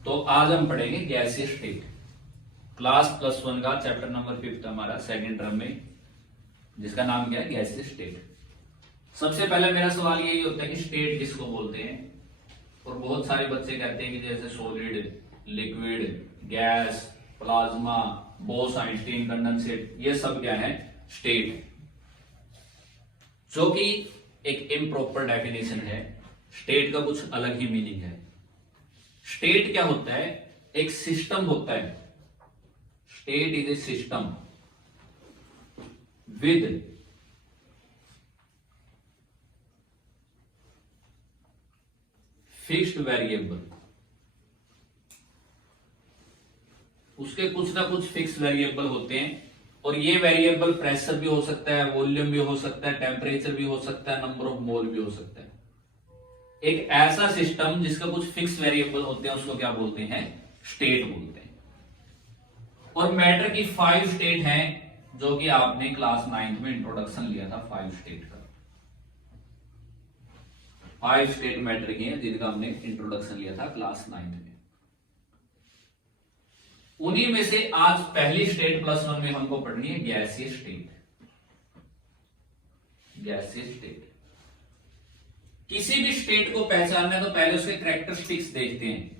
तो आज हम पढ़ेंगे गैसीय स्टेट। क्लास +1 का चैप्टर नंबर 5 हमारा सेकंड टर्म में, जिसका नाम क्या है, गैसीय स्टेट। सबसे पहले मेरा सवाल यही होता है कि स्टेट किसको बोलते हैं। और बहुत सारे बच्चे कहते हैं कि जैसे solid, liquid, gas, plasma, Bose Einstein, condensate, ये सब क्या है, स्टेट, जो कि एक इम्प्रॉपर डेफिनेशन है। स्टेट का कुछ अलग ही मीनिंग है। स्टेट क्या होता है, एक सिस्टम होता है। State is a system with fixed variable. उसके कुछ ना कुछ फिक्स वेरिएबल होते हैं, और ये वेरिएबल प्रेशर भी हो सकता है, वॉल्यूम भी हो सकता है, टेम्परेचर भी हो सकता है, नंबर ऑफ मोल भी हो सकता है। एक ऐसा सिस्टम जिसका कुछ फिक्स वेरिएबल होते हैं उसको क्या बोलते हैं, स्टेट बोलते हैं। और मैटर की 5 स्टेट हैं, जो कि आपने क्लास 9th में इंट्रोडक्शन लिया था 5 स्टेट का। 5 स्टेट मैटर की हैं जिनका हमने इंट्रोडक्शन लिया था क्लास 9th में। उन्हीं में से आज पहली स्टेट +1 में हमको पढ़नी है गैसीय स्टेट। गैसीय स्टेट, किसी भी स्टेट को पहचानना है तो पहले उसके कैरेक्टरिस्टिक्स देखते हैं।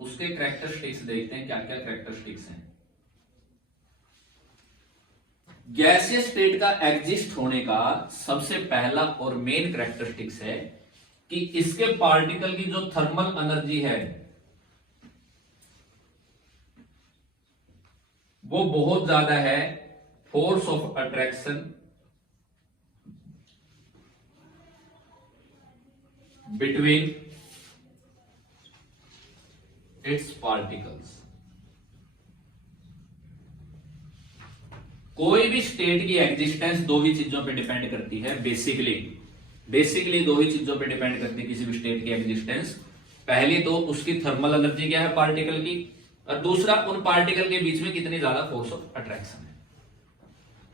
उसके कैरेक्टरिस्टिक्स देखते हैं, क्या क्या कैरेक्टरिस्टिक्स हैं। गैसीय स्टेट का एग्जिस्ट होने का सबसे पहला और मेन कैरेक्टरिस्टिक्स है कि इसके पार्टिकल की जो थर्मल एनर्जी है वो बहुत ज्यादा है, force of attraction between its particles. कोई भी स्टेट की एग्जिस्टेंस दो ही चीजों पे डिपेंड करती है। बेसिकली दो ही चीजों पे डिपेंड करती है किसी भी स्टेट की एग्जिस्टेंस। पहली तो उसकी थर्मल एनर्जी क्या है पार्टिकल की, और दूसरा उन पार्टिकल के बीच में कितनी ज्यादा फोर्स ऑफ अट्रैक्शन है।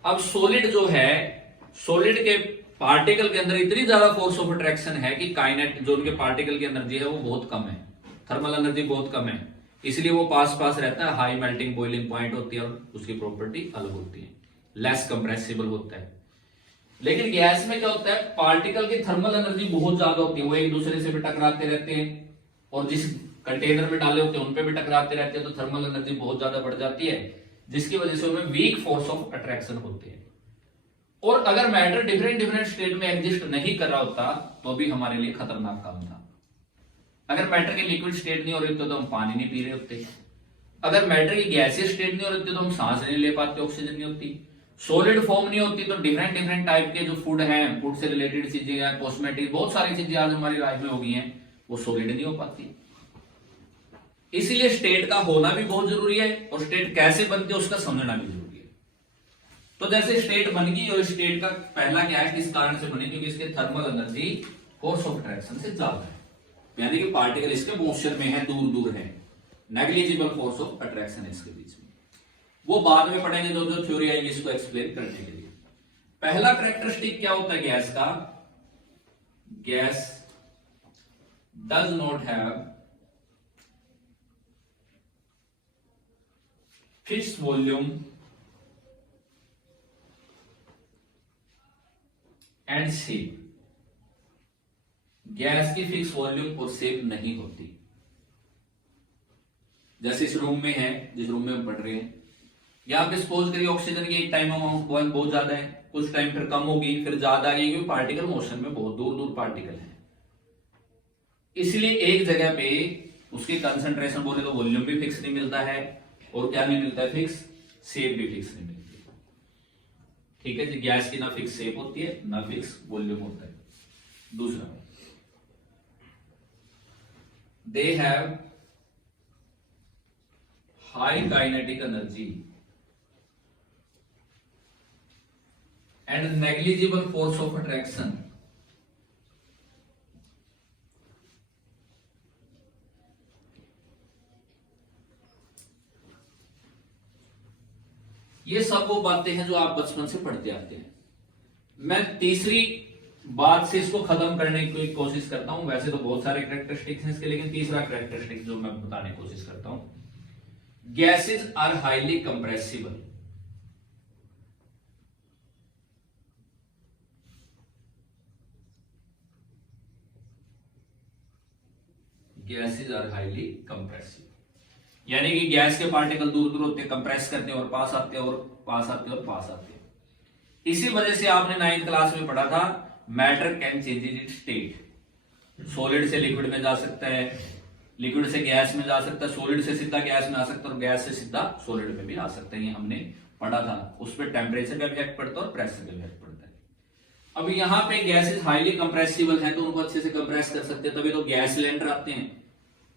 अब सॉलिड जो है, सॉलिड के पार्टिकल के अंदर इतनी ज्यादा फोर्स ऑफ अट्रैक्शन है कि काइनेट जो उनके पार्टिकल की एनर्जी है वो बहुत कम है, थर्मल एनर्जी बहुत कम है, इसलिए वो पास पास रहता है। हाई मेल्टिंग बॉइलिंग पॉइंट होती है और उसकी प्रॉपर्टी अलग होती है, लेस कंप्रेसिबल होता है। लेकिन गैस में क्या होता है, पार्टिकल की थर्मल एनर्जी बहुत ज्यादा होती है, वो एक दूसरे से भी टकराते रहते हैं, और जिस कंटेनर में डाले होते हैं उन पे भी टकराते रहते हैं, तो थर्मल एनर्जी बहुत ज्यादा बढ़ जाती है, जिसकी वजह से उनमें वीक फोर्स ऑफ अट्रैक्शन होती है। और अगर मैटर डिफरेंट स्टेट में एग्जिस्ट नहीं कर रहा होता तो भी हमारे लिए खतरनाक काम था। अगर मैटर की लिक्विड स्टेट नहीं हो रही तो हम पानी नहीं पी रहे होते। अगर मैटर की गैसीय स्टेट नहीं हो रही तो हम सांस नहीं ले पाते, ऑक्सीजन नहीं होती। सॉलिड फॉर्म नहीं होती तो डिफरेंट टाइप के जो फूड हैं, फूड से रिलेटेड चीजें हैं, कॉस्मेटिक, बहुत सारी चीजें आज हमारी लाइफ में हो गई हैं, वो सॉलिड नहीं हो पाती। इसलिए स्टेट का होना भी बहुत जरूरी है, और स्टेट कैसे बनती है उसका समझना भी जरूरी है। तो जैसे स्टेट बन गई, और स्टेट का पहला क्या है, किस कारण से बनी, क्योंकि इसके thermal energy force of attraction से ज्यादा है, यानी कि पार्टिकल इसके मोशन में है, दूर दूर है, नेग्लिजिबल फोर्स ऑफ अट्रैक्शन है इसके बीच में। वो बाद में पढ़ेंगे जो जो थ्योरी आएगी इसको एक्सप्लेन करने के लिए। पहला कैरेक्टरिस्टिक क्या होता है गैस का, gas does not have fixed volume and shape. Gas की फिक्स वॉल्यूम और शेप नहीं होती। जैसे इस रूम में है, जिस रूम में हम पढ़ रहे हैं, यहां पे सपोज करिए ऑक्सीजन की एक टाइम अमाउंट बहुत ज्यादा है, कुछ टाइम फिर कम होगी, फिर ज्यादा आएगी, क्योंकि पार्टिकल मोशन में बहुत दूर दूर पार्टिकल है। इसलिए एक जगह पे उसकी कंसंट्रेशन बोले तो वॉल्यूम भी फिक्स नहीं मिलता है, और क्या नहीं मिलता है, फिक्स शेप भी फिक्स नहीं मिलती है। ठीक है जी, गैस की ना फिक्स शेप होती है ना फिक्स वॉल्यूम होता है। दूसरा, they have high kinetic energy and negligible force of attraction। ये सब वो बातें हैं जो आप बचपन से पढ़ते आते हैं। मैं तीसरी बात से इसको खत्म करने की कोशिश करता हूं। वैसे तो बहुत सारे कैरेक्टरिस्टिक्स हैं इसके, लेकिन तीसरा कैरेक्टरिस्टिक जो मैं बताने की कोशिश करता हूं, gases are highly compressible. Gases are highly compressible, यानी कि गैस के पार्टिकल दूर दूर होते हैं, कंप्रेस करते हैं और पास आते हैं और पास आते हैं और पास आते हैं। इसी वजह से आपने 9th क्लास में पढ़ा था matter can change it state. Solid से लिक्विड में जा सकता है, लिक्विड से गैस में जा सकता है, सॉलिड से सीधा गैस में आ सकता है और गैस से सीधा सॉलिड में भी आ सकता है। ये हमने पढ़ा था। उस पर टेम्परेचर का इफेक्ट पड़ता है और प्रेशर का इफेक्ट पड़ता है। अब यहाँ पे गैसेस हाईली कंप्रेसिबल है तो उनको अच्छे से कंप्रेस कर सकते हैं, तभी तो गैस सिलेंडर आते हैं,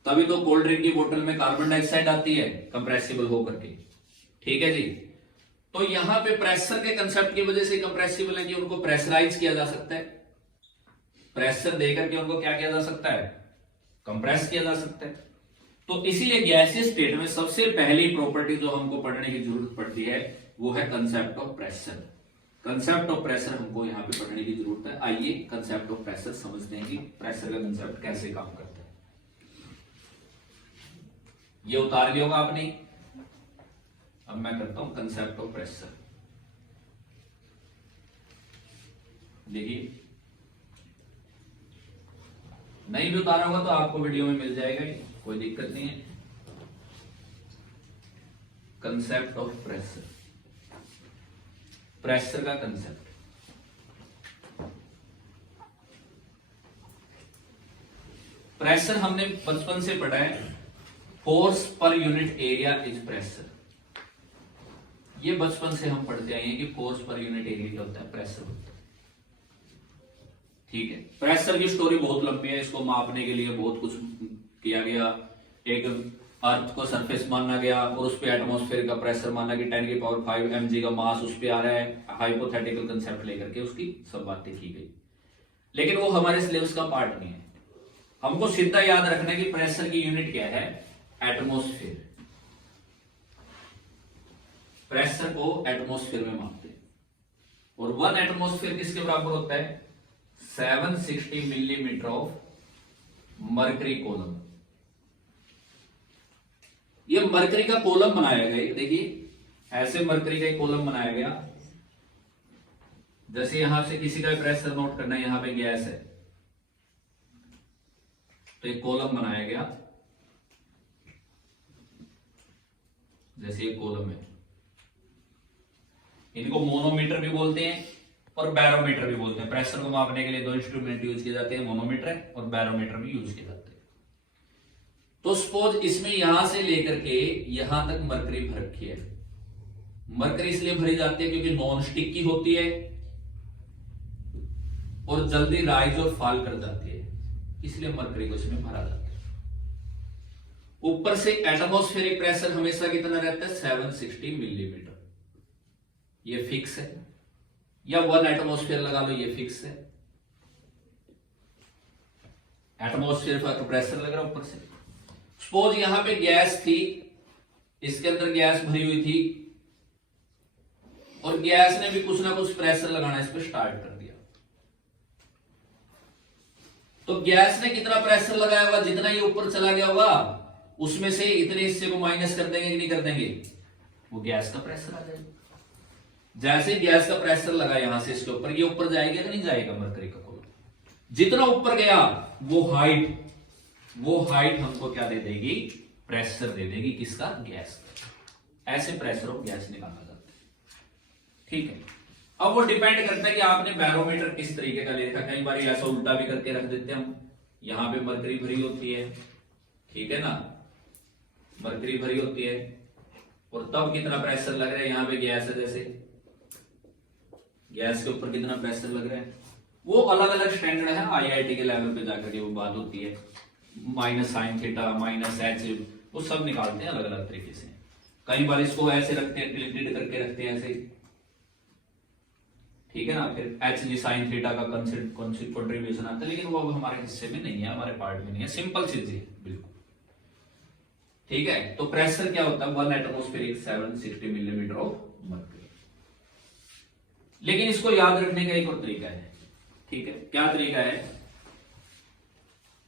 तभी तो कोल्ड ड्रिंक की बोतल में कार्बन डाइऑक्साइड आती है कंप्रेसिबल होकर के। ठीक है जी। तो यहां पे प्रेशर के कंसेप्ट की वजह से कंप्रेसिबल है कि उनको प्रेशराइज किया जा सकता है, प्रेशर देकर के उनको क्या किया जा सकता है, कंप्रेस किया जा सकता है। तो इसीलिए गैसीय स्टेट में सबसे पहली प्रॉपर्टी जो हमको पढ़ने की जरूरत पड़ती है वो है concept of pressure. Concept of pressure हमको यहां पे पढ़ने की जरूरत है। आइए कंसेप्ट ऑफ प्रेशर समझते हैं कि प्रेशर का कंसेप्ट कैसे काम करता है। ये उतार लिया होगा आपने। अब मैं करता हूं कंसेप्ट ऑफ प्रेशर। देखिए, नहीं भी उतारा होगा तो आपको वीडियो में मिल जाएगा, कोई दिक्कत नहीं है। कंसेप्ट ऑफ प्रेशर, प्रेशर का कंसेप्ट। प्रेशर हमने बचपन से पढ़ा है, force per unit area is pressure. ये बचपन से हम पढ़ते आए हैं कि फोर्स पर यूनिट एरिया क्या होता है, प्रेशर होता है। ठीक है। प्रेशर की स्टोरी बहुत लंबी है, इसको मापने के लिए बहुत कुछ किया गया। एक अर्थ को सरफेस माना गया और उस पर एटमॉस्फेयर का प्रेशर माना कि 10⁵ mg का मास उस पर आ रहा है, हाइपोथेटिकल कंसेप्ट लेकर के उसकी सब बातें की गई। लेकिन वो हमारे सिलेबस का पार्ट नहीं है। हमको सीधा याद रखना कि प्रेशर की यूनिट क्या है, एटमॉस्फेयर। प्रेशर को एटमॉस्फेयर में मापते हैं और 1 एटमॉस्फेयर किसके बराबर होता है, 760 मिलीमीटर ऑफ मरकरी कोलम। ये मरकरी का कोलम बनाया गया, देखिए ऐसे मरकरी का एक कोलम बनाया गया। जैसे यहां से किसी का प्रेशर नोट करना है, यहां पे गैस है तो एक कोलम बनाया गया, जैसे ये कोलम है। इनको मोनोमीटर भी बोलते हैं और बैरोमीटर भी बोलते हैं। प्रेशर को मापने के लिए 2 इंस्ट्रूमेंट यूज किए जाते हैं, मोनोमीटर और बैरोमीटर भी यूज किए जाते हैं। तो सपोज इसमें यहां से लेकर के यहां तक मरकरी भर रखी है। मरकरी इसलिए भरी जाती है क्योंकि नॉन स्टिक की होती है और जल्दी राइज और फॉल कर जाती है, इसलिए मरकरी को इसमें भरा जाता है। ऊपर से एटमॉस्फेरिक प्रेशर हमेशा कितना रहता है, 760 मिलीमीटर। ये फिक्स है, या 1 एटमॉस्फेयर लगा लो, ये फिक्स है। एटमॉस्फेयर का प्रेशर लग रहा है ऊपर से। सपोज यहां पे गैस थी, इसके अंदर गैस भरी हुई थी और गैस ने भी कुछ ना कुछ प्रेशर लगाना इस पे स्टार्ट कर दिया। तो गैस ने कितना प्रेशर लगाया होगा, जितना ये ऊपर चला गया होगा उसमें से इतने हिस्से को माइनस कर देंगे कि नहीं कर देंगे, वो गैस का प्रेशर आ जाएगा। जैसे गैस का प्रेशर लगा यहां से इसके ऊपर, ये ऊपर जाएगा कि नहीं जाएगा, मरकरी का कोलम जितना ऊपर गया वो हाइट हमको क्या दे देगी, प्रेशर दे देगी, किसका, गैस का। ऐसे प्रेशर ऑफ गैस निकाला जाता है। ठीक है। अब वो डिपेंड करता है कि आपने बैरोमीटर किस तरीके का ले रखा। कई बार ऐसा उल्टा भी करके रख देते हैं हम, यहां पे मरकरी भरी होती है, ठीक है ना, मरकरी भरी होती है और तब कितना प्रेशर लग रहा है, यहां पे गैस है, जैसे गैस के ऊपर कितना प्रेशर लग रहा है, वो अलग अलग स्टैंडर्ड है। आईआईटी के लेवल पे जाकर के वो बात होती है, -sin θ -h, वो सब निकालते हैं अलग अलग तरीके से। कई बार इसको ऐसे रखते हैं, टिल्टेड करके रखते हैं ऐसे, ठीक है ना। फिर hg sin θ का कंट्रीब्यूशन आता है, लेकिन वो अब हमारे हिस्से में नहीं है, हमारे पार्ट में नहीं है। सिंपल चीज है बिल्कुल, ठीक है। तो प्रेशर क्या होता है, 1 एटमॉस्फेरिक 760 मिलीमीटर ऑफ मरकरी। लेकिन इसको याद रखने का एक और तरीका है, ठीक है, क्या तरीका है,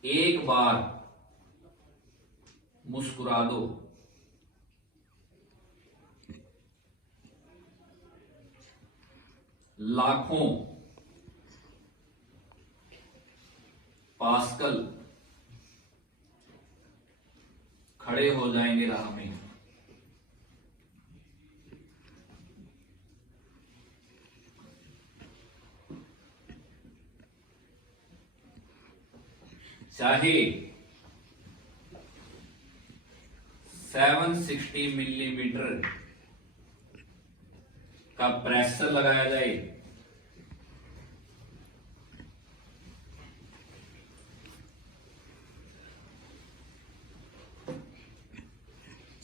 एक बार मुस्कुरा दो, लाखों पास्कल खड़े हो जाएंगे राह में। चाहे 760 मिलीमीटर का प्रेशर लगाया जाए,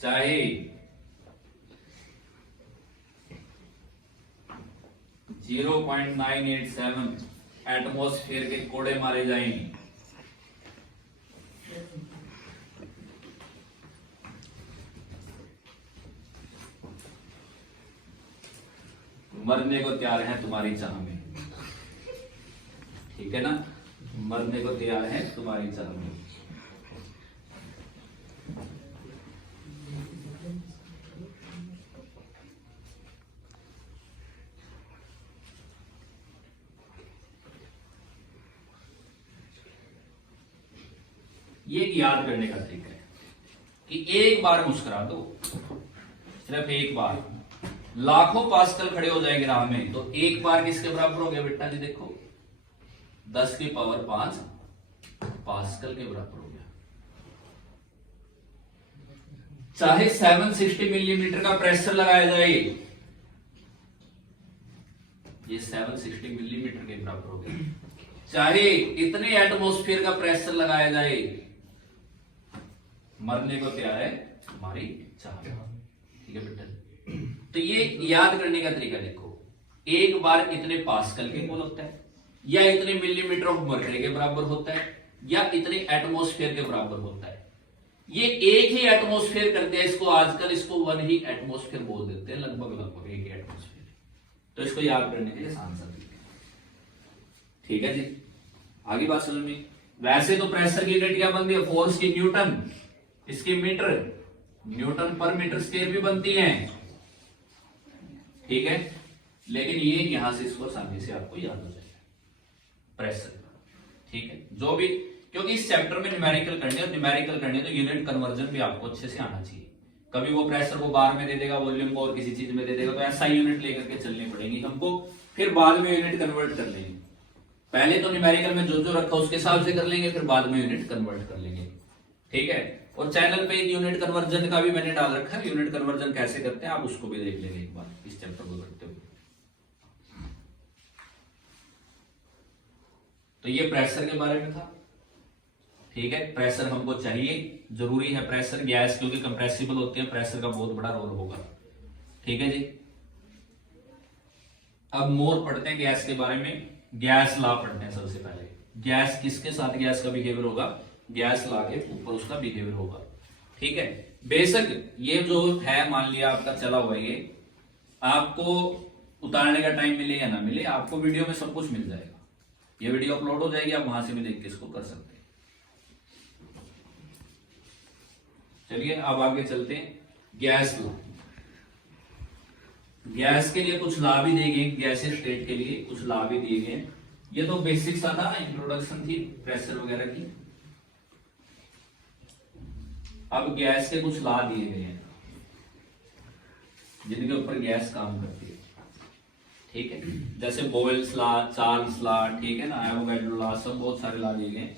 चाहे 0.987 एटमॉस्फेयर के कोड़े मारे जाएंगे, मरने को तैयार है तुम्हारी चाह में। ठीक है ना, मरने को तैयार है तुम्हारी चाह में। ये याद करने का तरीका है कि एक बार मुस्कुरा दो, सिर्फ एक बार, लाखों पास्कल खड़े हो जाएंगे राह में। तो एक बार किसके बराबर हो गया बेटा जी, देखो 10 की पावर 5 पास्कल के बराबर हो गया। चाहे 760 मिलीमीटर का प्रेशर लगाया जाए, ये 760 मिलीमीटर के बराबर हो गया। चाहे इतने एटमॉस्फेयर का प्रेशर लगाया जाए, मरने को तैयार है हमारी चाह। ठीक है बेटा, तो ये याद करने का तरीका देखो, एक बार इतने पास्कल के इक्वल होता है, या इतने मिलीमीटर ऑफ मर्करी के बराबर होता है, या इतने एटमॉस्फेयर के बराबर होता है। ये एक ही एटमॉस्फेयर करते हैं, इसको आजकल इसको 1 ही एटमॉस्फेयर बोल देते हैं, लगभग एक ही एटमॉस्फेयर। तो इसको याद करने के लिए आसान सा तरीका। ठीक है जी, आगे बात समझ में। वैसे तो प्रेशर की यूनिट क्या बनती है, फोर्स की न्यूटन, इसकी मीटर, न्यूटन पर मीटर स्क्वायर भी बनती है। ठीक है, लेकिन ये यहां से इसको आसानी से आपको याद हो जाएगा प्रेशर। ठीक है, जो भी, क्योंकि इस चैप्टर में न्यूमेरिकल करने तो यूनिट कन्वर्जन भी आपको अच्छे से आना चाहिए। कभी वो प्रेशर को बार में दे देगा, वॉल्यूम को और किसी चीज में दे देगा, तो ऐसा यूनिट लेकर के चलनी पड़ेगी हमको, फिर बाद में यूनिट कन्वर्ट कर लेंगे। पहले तो न्यूमेरिकल में जो जो रखा उसके हिसाब से कर लेंगे, फिर बाद में यूनिट कन्वर्ट कर लेंगे। ठीक है, और चैनल पे एक यूनिट कन्वर्जन का भी मैंने डाल रखा है, यूनिट कन्वर्जन कैसे करते हैं आप उसको भी देख लेंगे एक बार इस चैप्टर को करते हुए। तो ये प्रेशर के बारे में था। ठीक है, प्रेशर हमको चाहिए, जरूरी है प्रेशर। गैस क्योंकि कंप्रेसिबल होती है, प्रेशर का बहुत बड़ा रोल होगा। ठीक है जी, अब मोर पढ़ते हैं गैस के बारे में। गैस लॉ पढ़ते हैं सबसे पहले। गैस किसके साथ गैस का बिहेवियर होगा, गैस लॉ के ऊपर उसका बिहेवियर होगा। ठीक है, बेशक ये जो है मान लिया आपका चला हुआ, ये आपको उतारने का टाइम मिले या ना मिले, आपको वीडियो में सब कुछ मिल जाएगा। ये वीडियो अपलोड हो जाएगी, आप वहां से भी देख के इसको कर सकते हैं। चलिए अब आगे चलते हैं। गैस लॉ, गैस के लिए कुछ लॉ भी दिए गए, गैसीय स्टेट के लिए कुछ लॉ भी दिए गए। ये तो बेसिक सा था, इंट्रोडक्शन थी प्रेशर वगैरह की। अब गैस के कुछ लॉ दिए गए हैं जिनके ऊपर गैस काम करती है। ठीक है, जैसे बोयल्स लॉ, चार्ल्स लॉ, ठीक है ना, एवोगैड्रो लॉ, सब बहुत सारे लॉ दिए गए।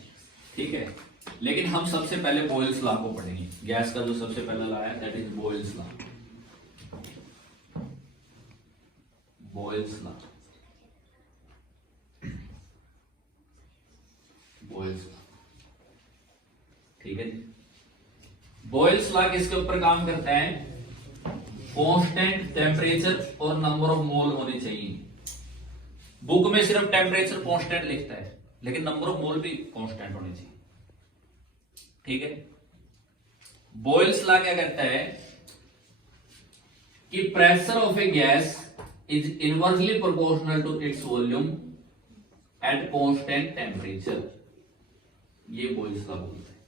ठीक है, लेकिन हम सबसे पहले बोयल्स लॉ को पढ़ेंगे। गैस का जो सबसे पहला लॉ है that is Boyle's law. Boyle's law, Boyle's law. ठीक है, बोयल्स लॉ किसके ऊपर काम करता है, कांस्टेंट टेम्परेचर और नंबर ऑफ मोल होने चाहिए। बुक में सिर्फ टेम्परेचर कांस्टेंट लिखता है, लेकिन नंबर ऑफ मोल भी कांस्टेंट होने चाहिए। ठीक है, बॉयल्स लॉ क्या कहता है कि pressure of a gas is inversely proportional to its volume at constant temperature, ये बॉयल्स लॉ बोलते हैं।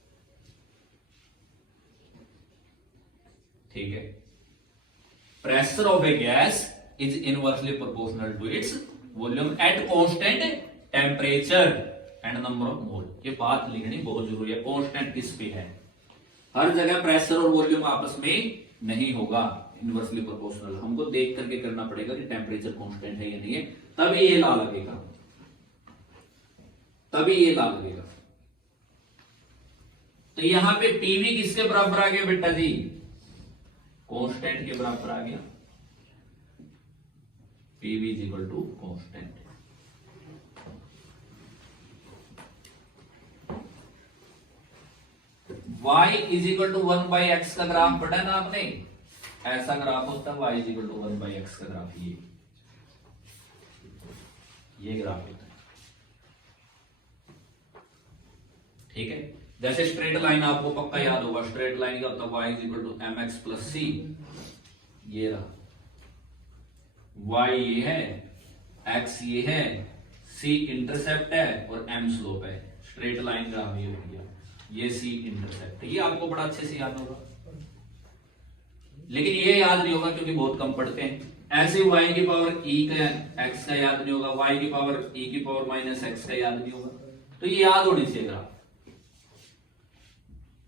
ठीक है, pressure of a gas is inversely proportional to its volume at constant temperature and number of mole. ये बात लिखनी बहुत जरूरी है। कांस्टेंट किस पे है? हर जगह प्रेशर और वॉल्यूम आपस में नहीं होगा इनवर्सली प्रोपोर्शनल। हमको देख करके करना पड़ेगा कि टेम्परेचर कांस्टेंट है या नहीं है, तभी ये ला लगेगा, तभी ये ला लगेगा। तो यहां पे पीवी किसके बराबर आ गया बेटा जी? कांस्टेंट के बराबर आ गया। PV is equal to constant. y is equal to 1/x का ग्राफ पढ़ा ना आपने? ऐसा ग्राफ होता है y is equal to 1/x का ग्राफ। ये ग्राफ होता है। ठीक है, जैसे स्ट्रेट लाइन आपको पक्का याद होगा, स्ट्रेट लाइन का होता है y is equal to mx plus c। ये रहा y, ये है x, ये है c इंटरसेप्ट है और m स्लोप है। स्ट्रेट लाइन ग्राफ ये हो गया, ये c इंटरसेप्ट। ये आपको बड़ा अच्छे से याद होगा, लेकिन ये याद नहीं होगा क्योंकि बहुत कम पढ़ते हैं। ऐसे y की पावर e का x का याद नहीं होगा, y की पावर e की पावर माइनस x का याद नहीं होगा। तो ये याद होनी चाहिए ग्राफ।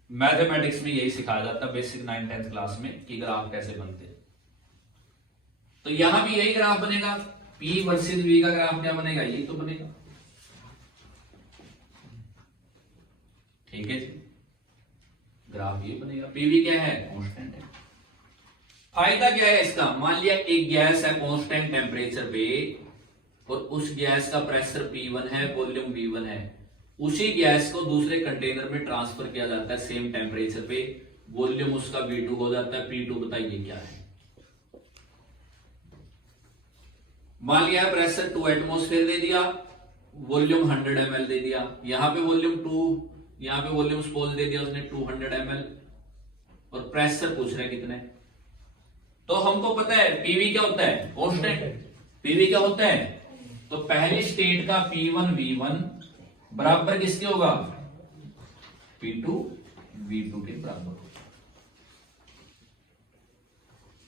मैथमेटिक्स में यही सिखाया जाता है बेसिक 9th-10th क्लास में कि ग्राफ कैसे बनते हैं। तो यहां भी यही ग्राफ बनेगा। P वर्सेस V का ग्राफ क्या बनेगा? ये तो बनेगा। ठीक है जी, ग्राफ ये बनेगा। पीवी क्या है? कांस्टेंट है। फायदा क्या है इसका? मान लिया एक गैस है कांस्टेंट टेम्परेचर पे और उस गैस का प्रेशर P1 है, वॉल्यूम V1 है। उसी गैस को दूसरे कंटेनर में ट्रांसफर किया जाता है सेम टेम्परेचर पे, वॉल्यूम उसका V2 हो जाता है। P2 बताइए क्या है? मान लिया प्रेशर 2 एटमॉस्फेयर दे दिया, वॉल्यूम 100 ml दे दिया। यहां पे वॉल्यूम 2, यहां पे वॉल्यूम स्पोज दे दिया उसने 200 ml और प्रेशर पूछ रहे कितने। तो हमको पता है पीवी क्या होता है? कांस्टेंट। पीवी क्या होता है? तो पहली स्टेट का P1 V1 बराबर किसके होगा? P2 V2 के बराबर होगा।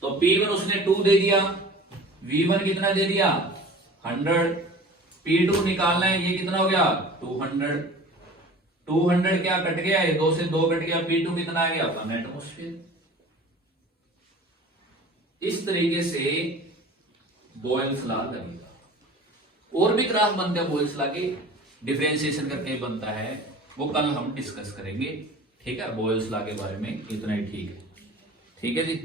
तो P1 उसने 2 दे दिया, V1 कितना दे दिया? 100। P2 निकालना है, ये कितना हो गया? 200। 200 क्या कट गया? ये 2 से 2 कट गया। P2 कितना आ गया? 1 एटमॉस्फेयर। इस तरीके से बॉयल्स लॉ लगेगा। और भी ग्राफ बनते हैं बॉयल्स लॉ के, डिफरेंशिएशन करके बनता है, वो कल हम डिस्कस करेंगे। ठीक है, बॉयल्स लॉ के बारे में इतना ही ठीक है। ठीक है जी।